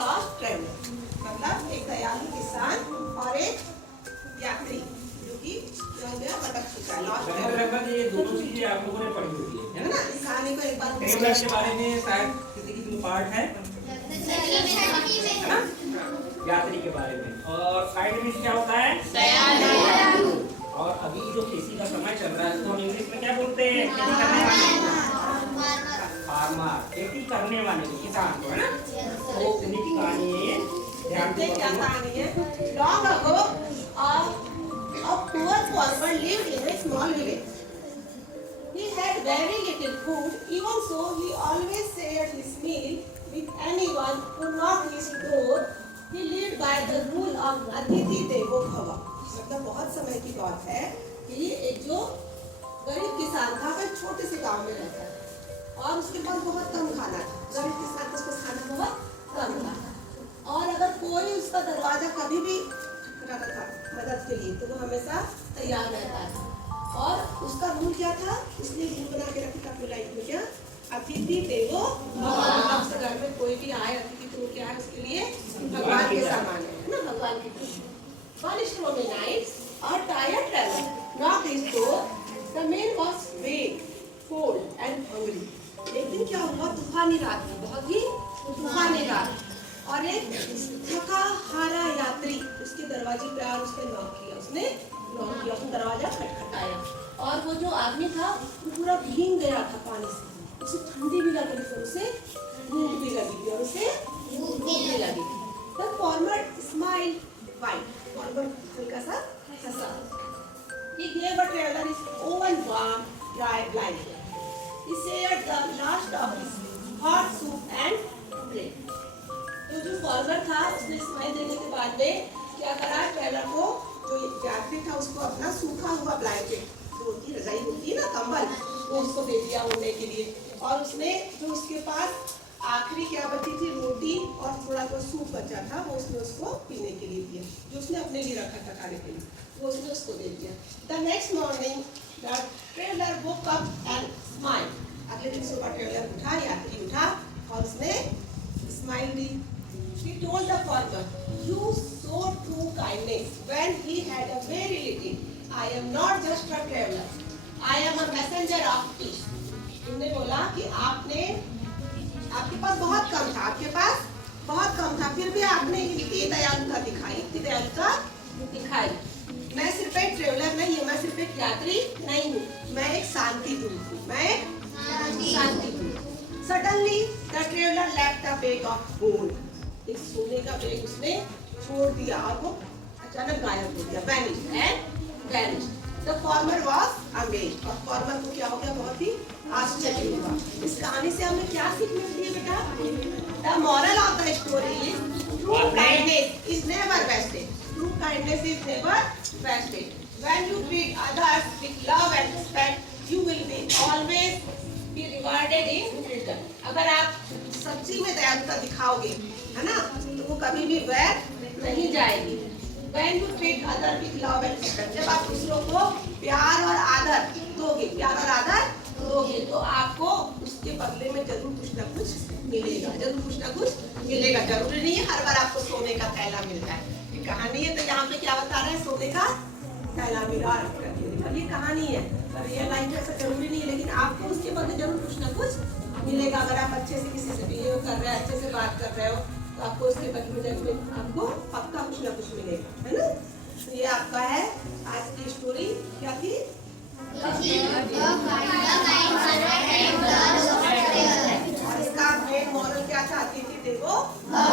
Lost traveller मतलब एक दयालु किसान और एक यात्री जो कि भटक चुका है। लॉस्ट ट्रेवलर ये दोनों चीजें आप लोगों ने पढ़ी होती है ना। इस कहानी को एक बार ट्रेवलर के बारे में शायद किसी किसी में पार्ट है ना, यात्री के बारे में। और साइड में क्या होता है दयालु। और अभी जो खेती का समय चल रहा है तो हम इंग्लिश में क्या बोलते हैं? खेती करने वाले फार्मर, खेती करने वाले किसान को, है ना। तो उन्हीं की कहानी है। ध्यान से क्या कहानी है? Long ago a poor farmer lived in a small village. He had very little food. Even so, he always shared his meal with anyone who knocked his door. He lived by the rule of अतिथि देवो भव। मतलब बहुत समय की बात है कि एक जो गरीब किसान था वह छोटे से गांव में रहता है और उसके पास बहुत कम खाना था। गरीब किसान को खाना बहुत कम था और अगर कोई उसका दरवाजा कभी भी खटखटाता था मदद के लिए तो वो हमेशा तैयार रहता था। और उसका रूल क्या था? उसने रूल बना के रखा था अपनी लाइफ में, क्या? अतिथि देवो भव। घर में कोई भी आए अतिथि तो क्या है उसके लिए भगवान के समान है ना, भगवान की। One stormy night, a tired traveler knocked his door. The man was weak, cold and hungry. एक दिन क्या हुआ? तूफानी रात थी, बहुत ही तूफानी रात, और एक थका हारा यात्री उसके दरवाजे पे आया, उसने नॉक किया, उसने दरवाजा खटखटाया और वो जो आदमी था वो पूरा भीग गया था पानी से। उसे ठंडी भी लगी थी, उसे भूख भी लगी थी और उसे भूख भी लगी थी। The farmer smiled wide. Farmer हल्का सा हंसा। He gave a traveler his own warm, dry blanket. He shared the last of his hot soup and bread. तो जो फार्मर था उसने स्माइल देने के बाद में क्या करा? ट्रेवलर को, जो यात्री था, उसको अपना सूखा हुआ ब्लैंकेट, जो होती रजाई होती है ना, कंबल, वो उसको दे दिया ओढ़ने के लिए। और उसने जो उसके पास आखिरी क्या बची थी, रोटी और थोड़ा सा सूप बचा था, वो उसने उसको पीने के लिए दिया, जो उसने अपने लिए रखा था खाने के लिए, वो उसने उसको दे दिया। The next morning the traveller woke up and smiled. अगले दिन सुबह ट्रेवलर उठा, यात्री उठा और उसने smile the. He told the farmer, "You showed true kindness when he had a very little. I am not just a traveler. I am a messenger of peace." उन्होंने बोला कि आपके पास बहुत कम था, आपके पास बहुत कम था, फिर भी आपने इतनी दयालुता दिखाई, इतनी दयालुता दिखाई। मैं सिर्फ एक ट्रेवलर नहीं हूँ, मैं सिर्फ एक यात्री नहीं हूँ, मैं एक शांति दूत हूँ, मैं शांति दूत। Suddenly the traveler left the bag of gold. एक सोने का बैग उसने छोड़ दिया और वो अचानक गायब हो गया, vanished and vanished. The farmer was amazed. और फार्मर को क्या हो गया? बहुत ही आश्चर्य हुआ। इस कहानी से हमें क्या सीख मिलती है बेटा? The moral of the story is true kindness is never wasted. True kindness is never wasted. When you treat others with love and respect, you will be always be rewarded in return. अगर आप सच्ची में दयालुता दिखाओगे, है ना, तो वो कभी भी व्यर्थ नहीं जाएगी। When you treat others with love and respect, जब आप दूसरों को प्यार और आदर दोगे, प्यार और आदर दोगे, तो आपको उसके बदले में जरूर कुछ ना कुछ मिलेगा, जरूर कुछ ना कुछ मिलेगा। जरूरी नहीं है हर बार आपको सोने का थैला मिलता है। ये कहानी है तो यहाँ पे क्या बता रहे हैं? सोने का थैला मिला। अब ये कहानी है, रियल लाइफ में ऐसा जरूरी नहीं है, लेकिन आपको उसके बदले जरूर कुछ ना कुछ मिलेगा। अगर आप अच्छे से किसी से बिहेव कर रहे हैं, अच्छे से बात कर रहे हो, तो आपको उसके बदले में आपको पक्का कुछ ना कुछ मिलेगा, है ना। तो ये आपका है आज की स्टोरी। क्या थी? और इसका मेन मॉरल क्या था? अतिथि देवो भव।